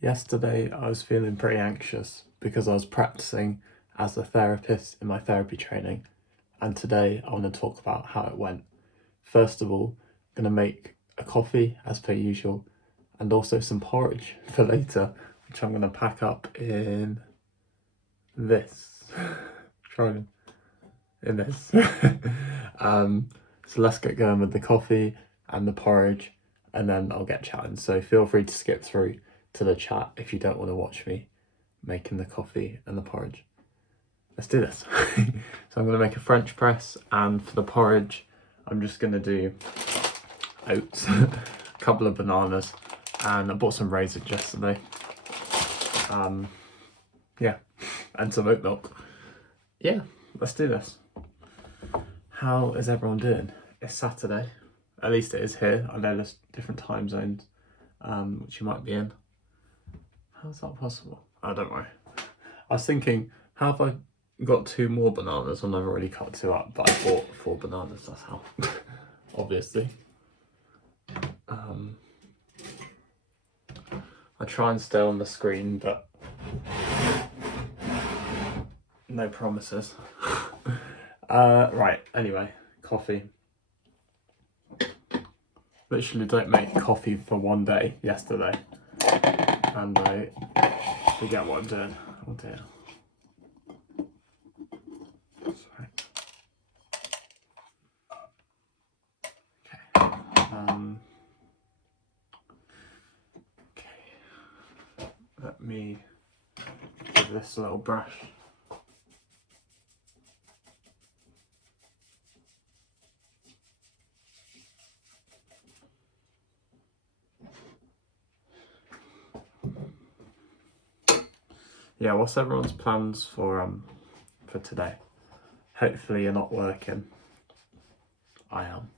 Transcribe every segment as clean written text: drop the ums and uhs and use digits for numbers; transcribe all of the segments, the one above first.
Yesterday I was feeling pretty anxious because I was practicing as a therapist in my therapy training, and today I want to talk about how it went. First of all, I'm going to make a coffee as per usual and also some porridge for later, which I'm going to pack up in this. Trying in this. So let's get going with the coffee and the porridge, and then I'll get chatting. So feel free to skip through to the chat if you don't want to watch me making the coffee and the porridge. Let's do this. So I'm going to make a French press, and for the porridge I'm just going to do oats, a couple of bananas, and I bought some raisins yesterday. Yeah, and some oat milk. Yeah, let's do this. How is everyone doing? It's Saturday, at least it is here. I know there's different time zones which you might be in. How's that possible? Oh, don't worry. I was thinking, how have I got 2 more bananas when I've already cut 2 up, but I bought 4 bananas, that's how. Obviously. I try and stay on the screen, but no promises. Right, anyway, coffee. Literally don't make coffee for one day yesterday, and I forget what I'm doing. Oh dear. Sorry. Okay. Let me give this a little brush. Yeah, what's everyone's plans for today? Hopefully you're not working. I am.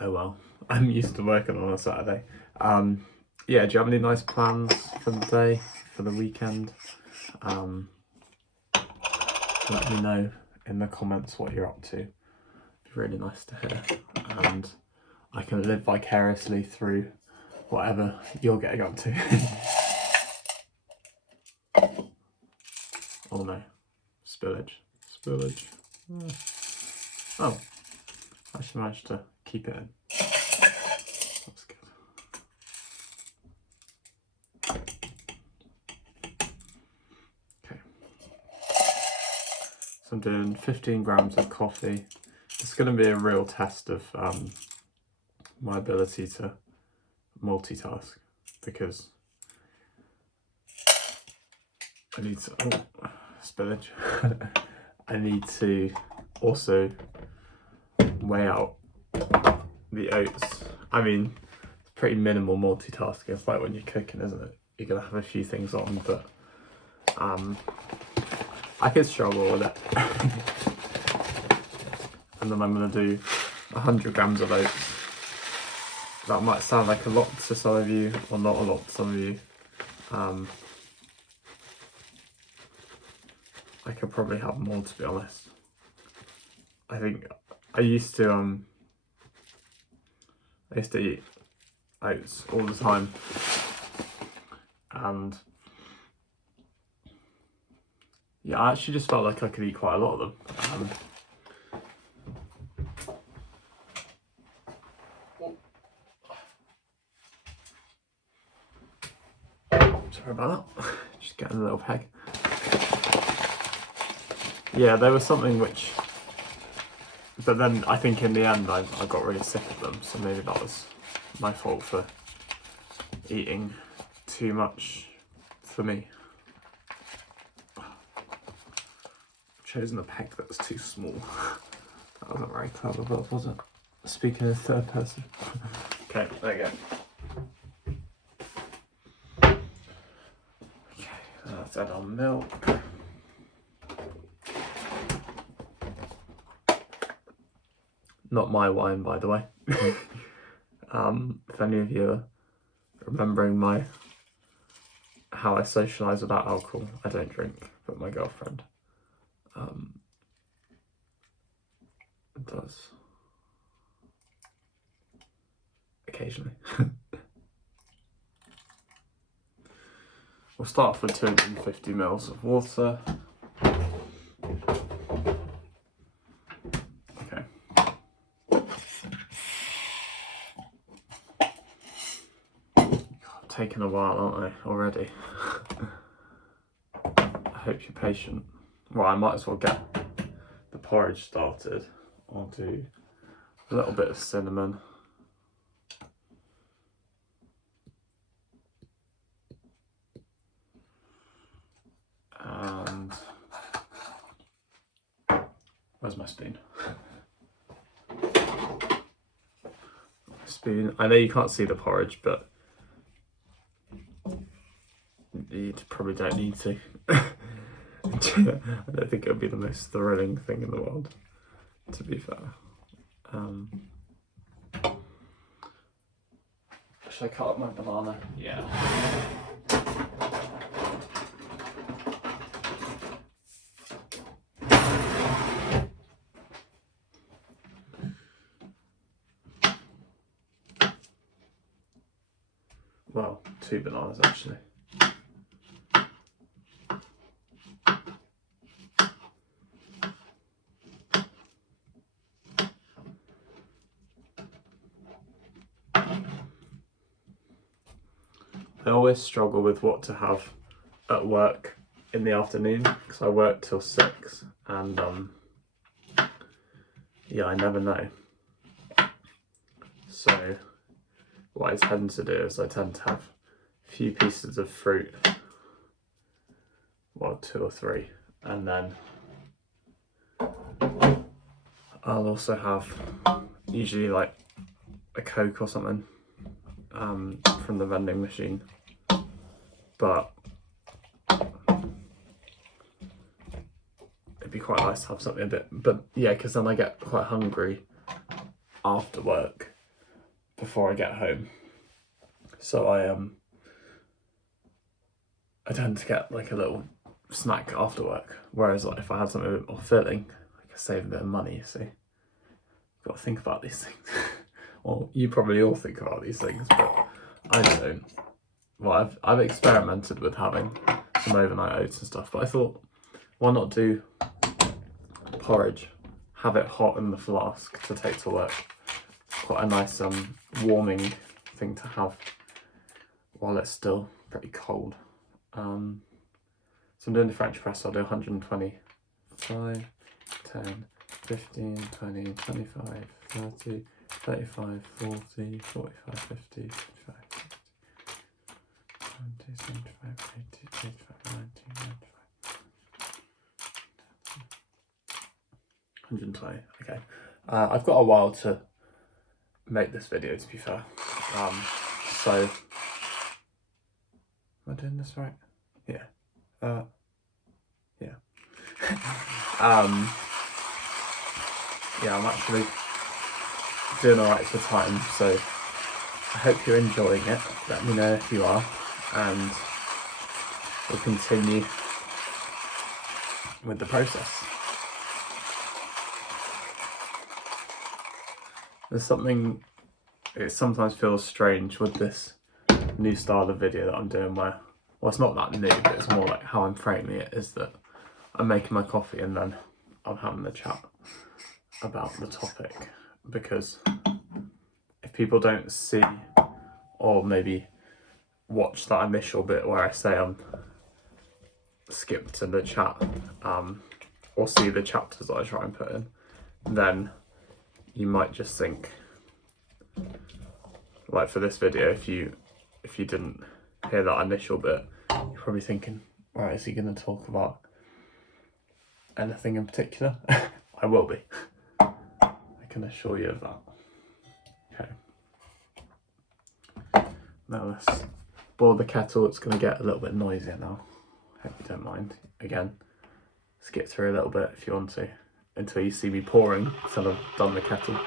Oh well, I'm used to working on a Saturday. Yeah, do you have any nice plans for the day, for the weekend? Let me know in the comments what you're up to. It'd be really nice to hear, and I can live vicariously through whatever you're getting up to. Oh no, spillage. Oh, I actually managed to keep it in. That's good. Okay. So I'm doing 15 grams of coffee. It's going to be a real test of my ability to multitask, because I need to, spillage. I need to also weigh out the oats. I mean, it's pretty minimal multitasking. It's like when you're cooking, isn't it? You're gonna have a few things on, but I could struggle with it. And then I'm gonna do 100 grams of oats. That might sound like a lot to some of you, or not a lot to some of you. I could probably have more, to be honest. I think I used to eat oats all the time, and yeah, I actually just felt like I could eat quite a lot of them. Sorry about that. Just getting a little peg. Yeah, there was something which, but then I think in the end I got really sick of them, so maybe that was my fault for eating too much for me. I've chosen a peg that was too small. That wasn't very clever, but was it? Speaking in third person. Okay, there you go. Okay, let's add our milk. Not my wine, by the way. If any of you are remembering how I socialise without alcohol, I don't drink, but my girlfriend does occasionally. we'll start off with 250 mils of water. Okay. God, taking a while, aren't they, already? I hope you're patient. Well, I might as well get the porridge started. I'll do a little bit of cinnamon. And where's my spoon? Spoon. I know you can't see the porridge, but you probably don't need to. I don't think it would be the most thrilling thing in the world, to be fair. Should I cut up my banana? Yeah. Well, 2 bananas actually. I always struggle with what to have at work in the afternoon because I work till 6 and yeah, I never know. So what I tend to do is I tend to have a few pieces of fruit, well 2 or 3, and then I'll also have usually like a Coke or something from the vending machine, but it'd be quite nice to have something a bit, but yeah, because then I get quite hungry after work before I get home, so I tend to get like a little snack after work, whereas like if I had something a bit more filling, I could save a bit of money, you see. Got to think about these things. Well, you probably all think about these things, but I don't. Well, I've experimented with having some overnight oats and stuff, but I thought, why not do porridge? Have it hot in the flask to take to work. Quite a nice warming thing to have while it's still pretty cold. So I'm doing the French press, so I'll do 120, 5, 10, 15, 20, 25, 30, 35, 40, 45, 50, 55, 60, 70, 75, 80, 85, 90, 95, 120, okay. I've got a while to make this video, to be fair. So, am I doing this right? Yeah. Yeah. Yeah, I'm actually doing alright for time, so I hope you're enjoying it. Let me know if you are, and we'll continue with the process. There's something, it sometimes feels strange with this new style of video that I'm doing where, well, it's not that new, but it's more like how I'm framing it is that I'm making my coffee and then I'm having the chat about the topic, because if people don't see or maybe watch that initial bit where I say I'm skipped to the chat, or see the chapters that I try and put in, then you might just think, like for this video, if you didn't hear that initial bit, you're probably thinking, right, is he going to talk about anything in particular? I will be. I can assure you of that. Okay. Now let's boil the kettle. It's going to get a little bit noisier now. Hope you don't mind. Again, skip through a little bit if you want to, until you see me pouring, until I've done the kettle.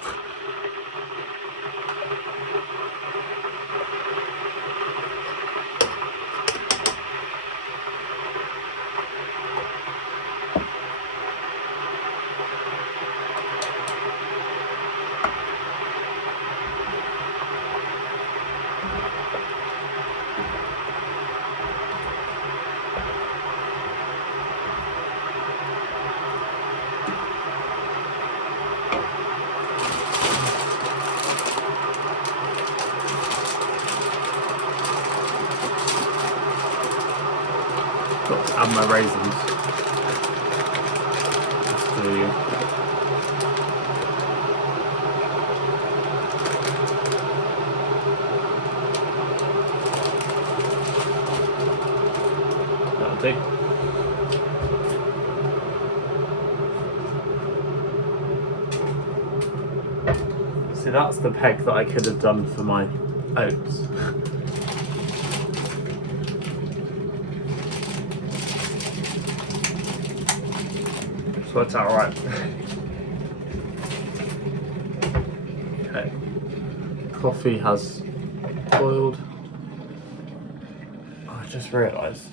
Got to add my raisins. Let's do that'll do. See, that's the peg that I could have done for my oats. It's worked out alright. Okay. Coffee has boiled. Oh, I just realised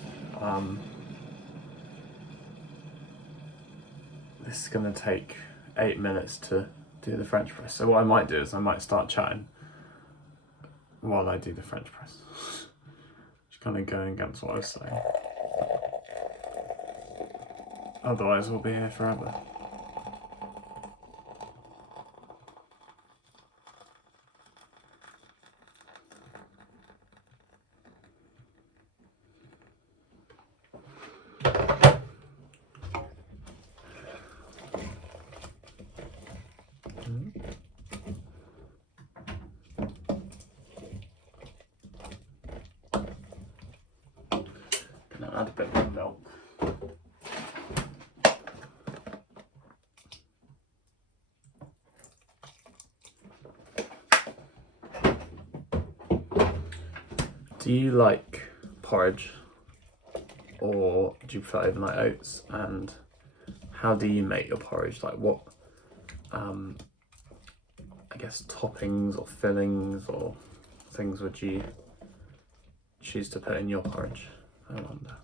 this is going to take 8 minutes to do the French press. So what I might do is I might start chatting while I do the French press. Just kind of going against what I was saying. Otherwise we'll be here forever. Gonna add a bit more milk. Do you like porridge or do you prefer overnight oats, and how do you make your porridge? Like what I guess toppings or fillings or things would you choose to put in your porridge? I wonder.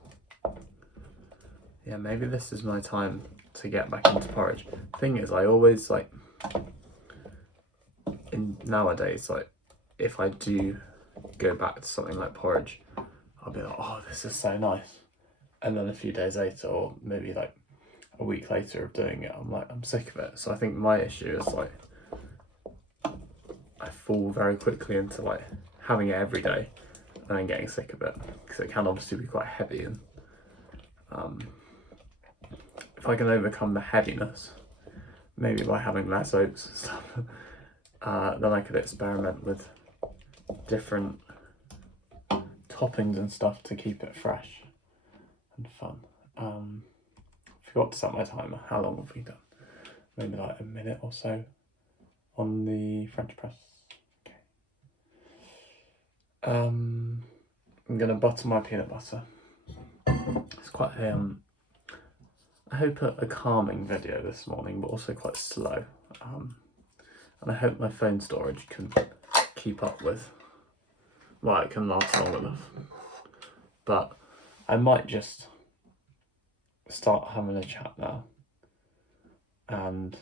Yeah, maybe this is my time to get back into porridge. Thing is, I always like nowadays, like if I do go back to something like porridge, I'll be like, oh, this is so nice. And then a few days later, or maybe like a week later of doing it, I'm like, I'm sick of it. So I think my issue is like, I fall very quickly into like having it every day and then getting sick of it, because it can obviously be quite heavy. And if I can overcome the heaviness, maybe by having less oats and stuff, then I could experiment with different toppings and stuff to keep it fresh and fun. Forgot to set my timer. How long have we done? Maybe like a minute or so on the French press. Okay. I'm gonna butter my peanut butter. It's quite a I hope a calming video this morning, but also quite slow. And I hope my phone storage can keep up with, well, it can last long enough. But I might just start having a chat now. And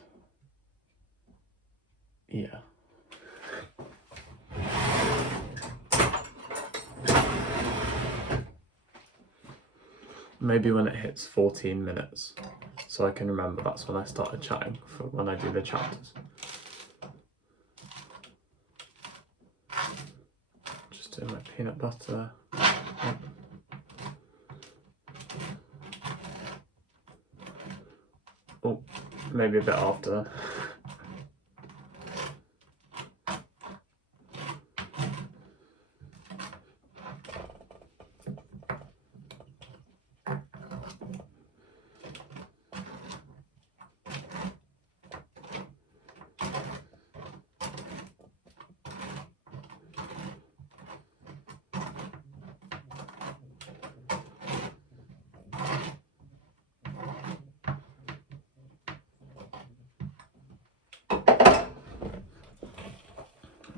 yeah. Maybe when it hits 14 minutes, so I can remember that's when I started chatting, for when I do the chapters. Just doing my peanut butter. Oh, maybe a bit after.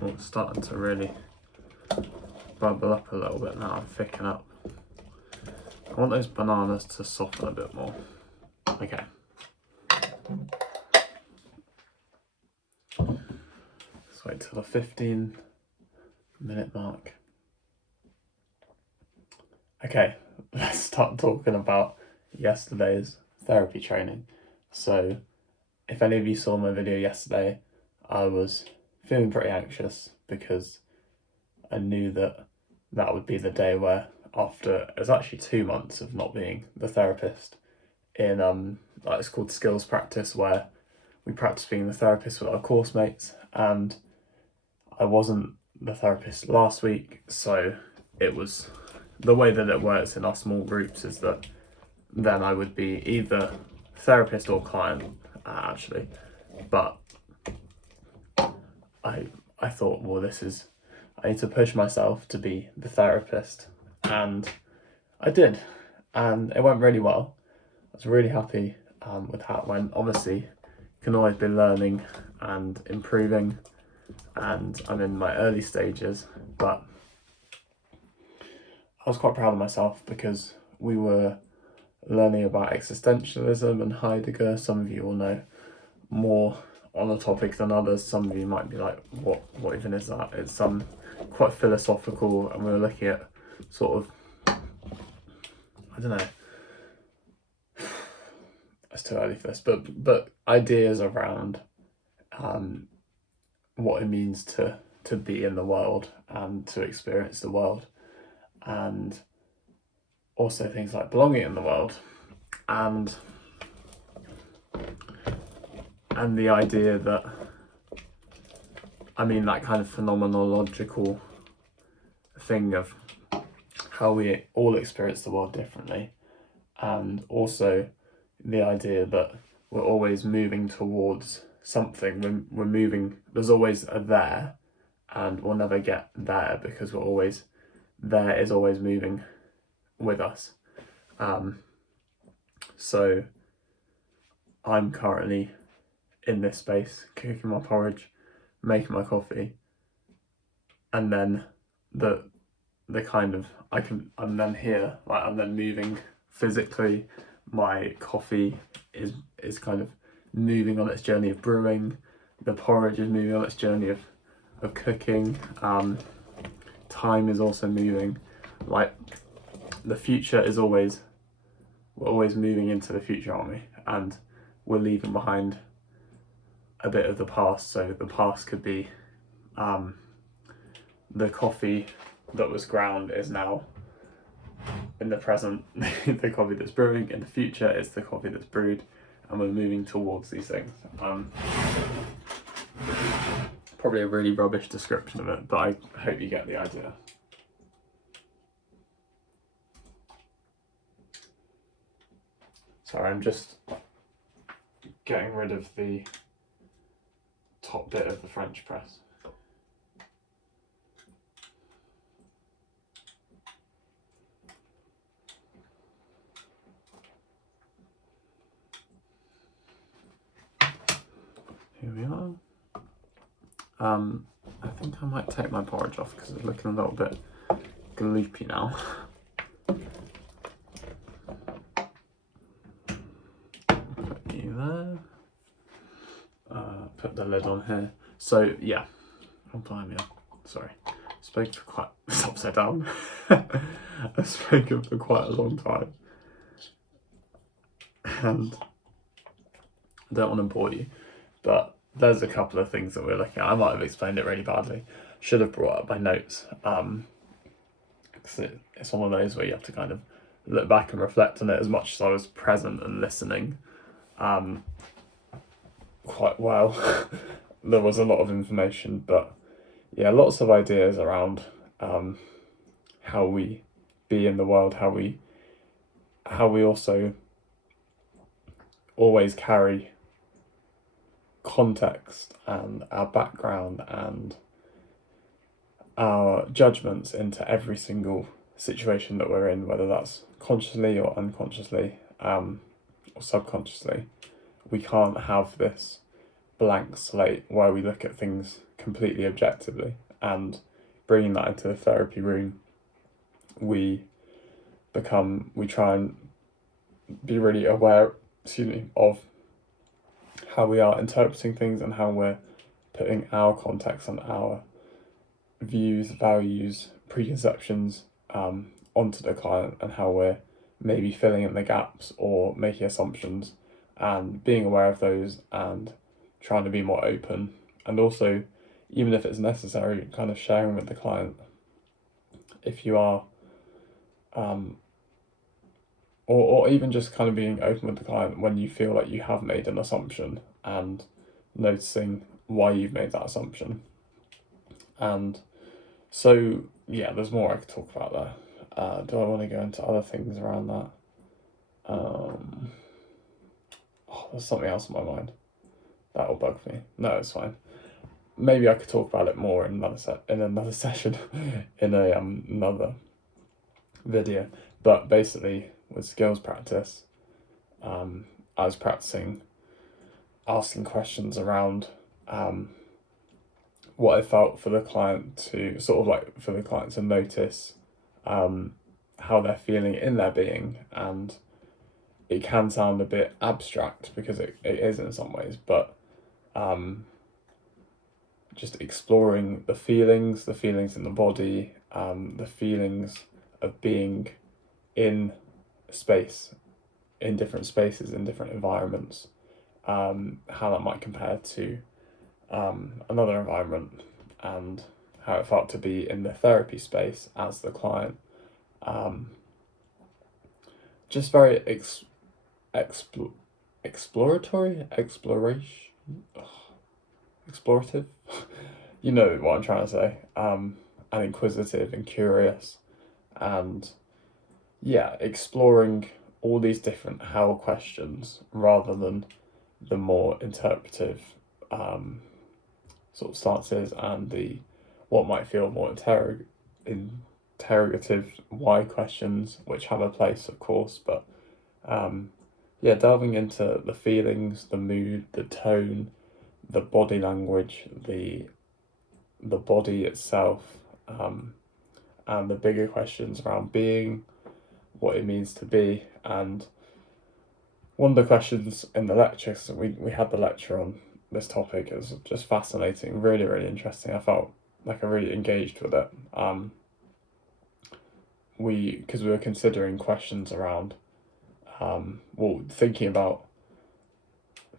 Oh, it's starting to really bubble up a little bit now, thicken up. I want those bananas to soften a bit more. Okay. Let's wait till the 15-minute mark. Okay, let's start talking about yesterday's therapy training. So, if any of you saw my video yesterday, I was feeling pretty anxious because I knew that that would be the day where after it was actually 2 months of not being the therapist in like it's called skills practice, where we practice being the therapist with our course mates, and I wasn't the therapist last week, so it was the way that it works in our small groups is that then I would be either therapist or client, actually, but I thought, well, I need to push myself to be the therapist, and I did, and it went really well. I was really happy with how it went. Obviously, you can always be learning and improving, and I'm in my early stages, but I was quite proud of myself because we were learning about existentialism and Heidegger. Some of you will know more on the topic than others. Some of you might be like, what even is that? It's quite philosophical, and we were looking at sort of, I don't know, it's too early for this, but ideas around what it means to be in the world and to experience the world, and also things like belonging in the world, and the idea that, I mean, that kind of phenomenological thing of how we all experience the world differently, and also the idea that we're always moving towards something. We're moving, there's always a there, and we'll never get there because we're always, there is always moving with us. So I'm currently in this space, cooking my porridge, making my coffee, and then the kind of, I'm then here, like I'm then moving physically. My coffee is kind of moving on its journey of brewing. The porridge is moving on its journey of cooking. Time is also moving. Like the future is always, we're always moving into the future, aren't we? And we're leaving behind a bit of the past. So the past could be the coffee that was ground is now in the present the coffee that's brewing. In the future it's the coffee that's brewed, and we're moving towards these things. Probably a really rubbish description of it, but I hope you get the idea. Sorry, I'm just getting rid of the top bit of the French press. Here we are. I think I might take my porridge off because it's looking a little bit gloopy now. Put you there. Put the lid on here. So yeah, I'm fine. Yeah, sorry. Spoken for quite. It's upside down. I've spoken for quite a long time, and I don't want to bore you, but there's a couple of things that we're looking at. I might have explained it really badly. Should have brought up my notes. It's one of those where you have to kind of look back and reflect on it. As much as I was present and listening quite well, there was a lot of information, but yeah, lots of ideas around how we be in the world, how we also always carry context and our background and our judgments into every single situation that we're in, whether that's consciously or unconsciously, or subconsciously. We can't have this blank slate where we look at things completely objectively, and bringing that into the therapy room, we try and be really aware, of how we are interpreting things and how we're putting our context and our views, values, preconceptions onto the client, and how we're maybe filling in the gaps or making assumptions, and being aware of those and trying to be more open, and also, even if it's necessary, kind of sharing with the client if you are or even just kind of being open with the client when you feel like you have made an assumption and noticing why you've made that assumption. And so, yeah, there's more I could talk about there. Do I want to go into other things around that? There's something else in my mind that'll bug me. No, it's fine. Maybe I could talk about it more in another session, in another video. But basically, with skills practice, I was practicing asking questions around what I felt for the client to notice how they're feeling in their being. And it can sound a bit abstract because it is in some ways, but just exploring the feelings in the body, the feelings of being in space, in different spaces, in different environments, how that might compare to another environment, and how it felt to be in the therapy space as the client. Just very explorative. You know what I'm trying to say. And inquisitive and curious, and yeah, exploring all these different how questions rather than the more interpretive sort of stances, and the what might feel more interrogative why questions, which have a place, of course, but yeah, delving into the feelings, the mood, the tone, the body language, the body itself, and the bigger questions around being, what it means to be. And one of the questions in the lecture, so we had the lecture on this topic, is just fascinating, really, really interesting. I felt like I really engaged with it. Because we were considering questions around, thinking about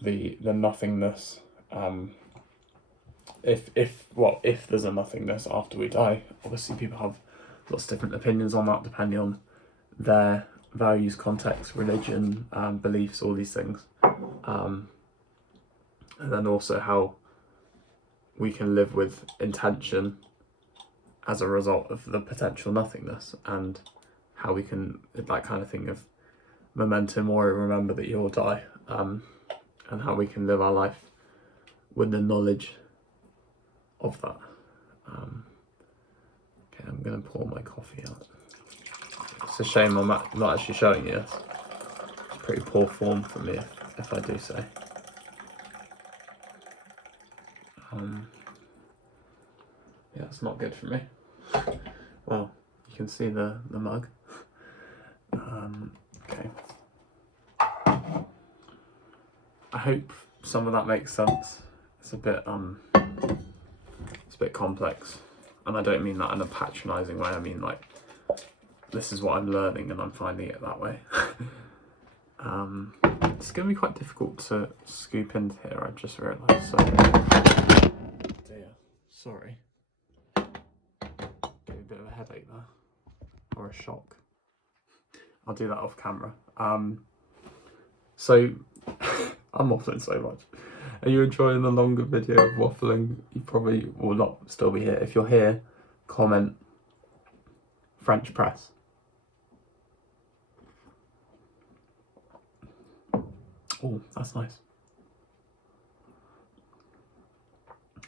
the nothingness. If there's a nothingness after we die. Obviously, people have lots of different opinions on that, depending on their values, context, religion, beliefs, all these things. And then also how we can live with intention as a result of the potential nothingness, and how we can, that kind of thing of memento mori, remember that you'll die, and how we can live our life with the knowledge of that. Okay, I'm going to pour my coffee out. It's a shame I'm not actually showing you this. It's pretty poor form for me, if I do say. Yeah, it's not good for me. Well, you can see the mug. Okay. I hope some of that makes sense. It's a bit complex, and I don't mean that in a patronising way. I mean, like, this is what I'm learning and I'm finding it that way. It's going to be quite difficult to scoop into here, I just realised. So, dear, sorry. Gave a bit of a headache there, or a shock. I'll do that off camera. So, I'm waffling so much. Are you enjoying the longer video of waffling? You probably will not still be here. If you're here, comment French press. Oh, that's nice.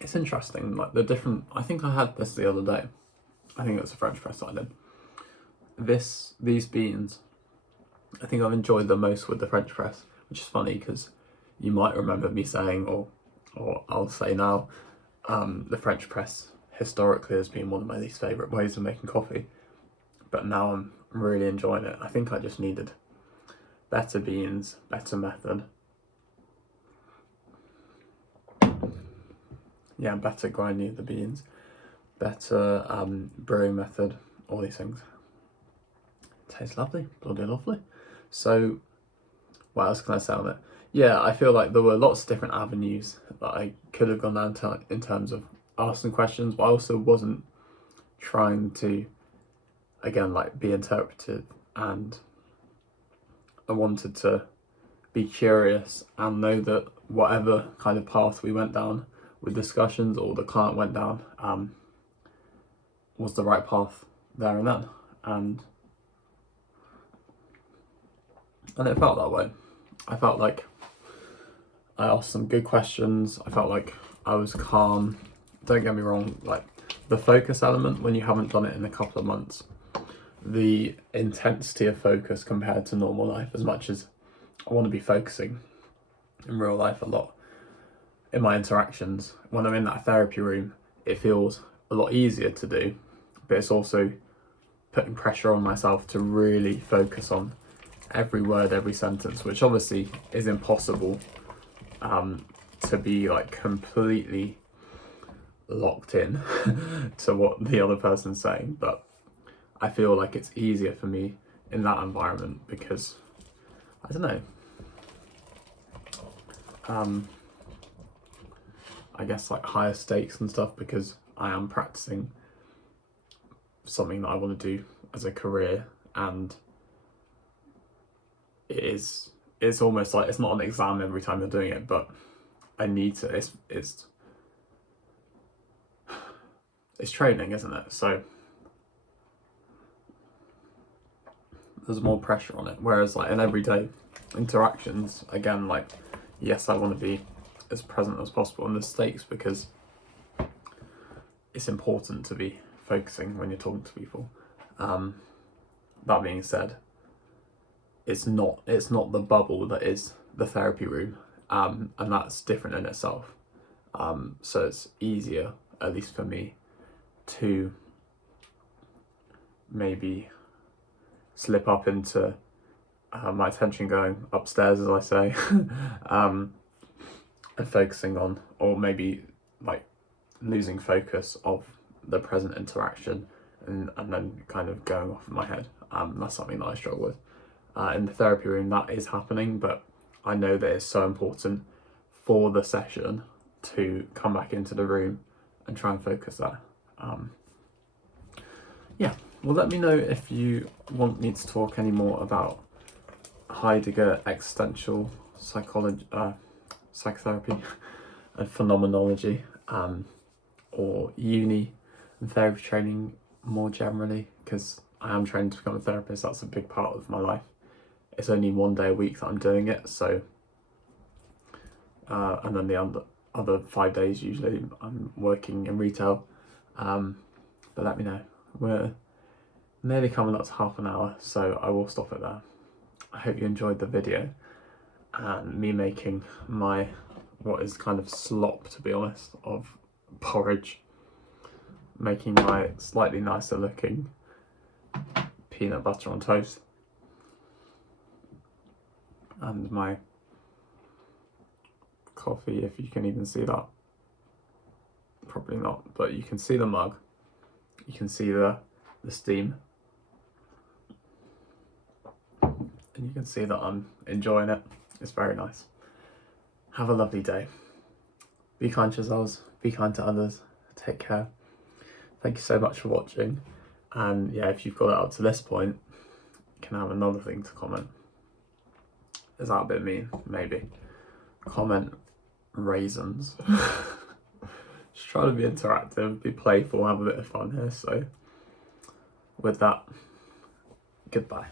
It's interesting, like the different, I think I had this the other day. I think it was a French press that I did. These beans, I think I've enjoyed the most with the French press, which is funny because you might remember me saying, or I'll say now, the French press historically has been one of my least favourite ways of making coffee, but now I'm really enjoying it. I think I just needed better beans, better method. Yeah, better grinding of the beans, better brewing method, all these things. Tastes lovely, bloody lovely. So, what else can I say on it? Yeah, I feel like there were lots of different avenues that I could have gone down to in terms of asking questions, but I also wasn't trying to again, like, be interpreted, and I wanted to be curious and know that whatever kind of path we went down with discussions, or the client went down, was the right path there and then. And it felt that way. I felt like I asked some good questions. I felt like I was calm. Don't get me wrong, like, the focus element, when you haven't done it in a couple of months, the intensity of focus compared to normal life, as much as I want to be focusing in real life a lot, in my interactions, when I'm in that therapy room, it feels a lot easier to do, but it's also putting pressure on myself to really focus on every word, every sentence, which obviously is impossible to be like completely locked in to what the other person's saying. But I feel like it's easier for me in that environment because, I don't know, I guess like higher stakes and stuff, because I am practicing something that I want to do as a career, and it's almost like, it's not an exam every time you're doing it, but I need to, it's training, isn't it? So there's more pressure on it, whereas like in everyday interactions, again, like, yes, I want to be as present as possible in the stakes, because it's important to be focusing when you're talking to people. That being said, it's not the bubble that is the therapy room, and that's different in itself. So it's easier, at least for me, to maybe slip up into my attention going upstairs, as I say, and focusing on, or maybe like losing focus of the present interaction, and then kind of going off in my head. That's something that I struggle with. In the therapy room, that is happening, but I know that it's so important for the session to come back into the room and try and focus there. Yeah, well, let me know if you want me to talk any more about Heidegger, existential psychology, psychotherapy, and phenomenology, or uni and therapy training more generally, because I am training to become a therapist. That's a big part of my life. It's only 1 day a week that I'm doing it, so and then the other 5 days usually I'm working in retail. But let me know. We're nearly coming up to half an hour, so I will stop it there. I hope you enjoyed the video and me making my, what is kind of slop, to be honest, of porridge, making my slightly nicer looking peanut butter on toast, and my coffee, if you can even see that. Probably not, but you can see the mug, you can see the steam, and you can see that I'm enjoying it. It's very nice. Have a lovely day. Be kind to yourselves, be kind to others, take care. Thank you so much for watching, and yeah, if you've got it up to this point, you can have another thing to comment. Is that a bit mean? Maybe. Comment raisins. Just try to be interactive, be playful, have a bit of fun here. So with that, goodbye.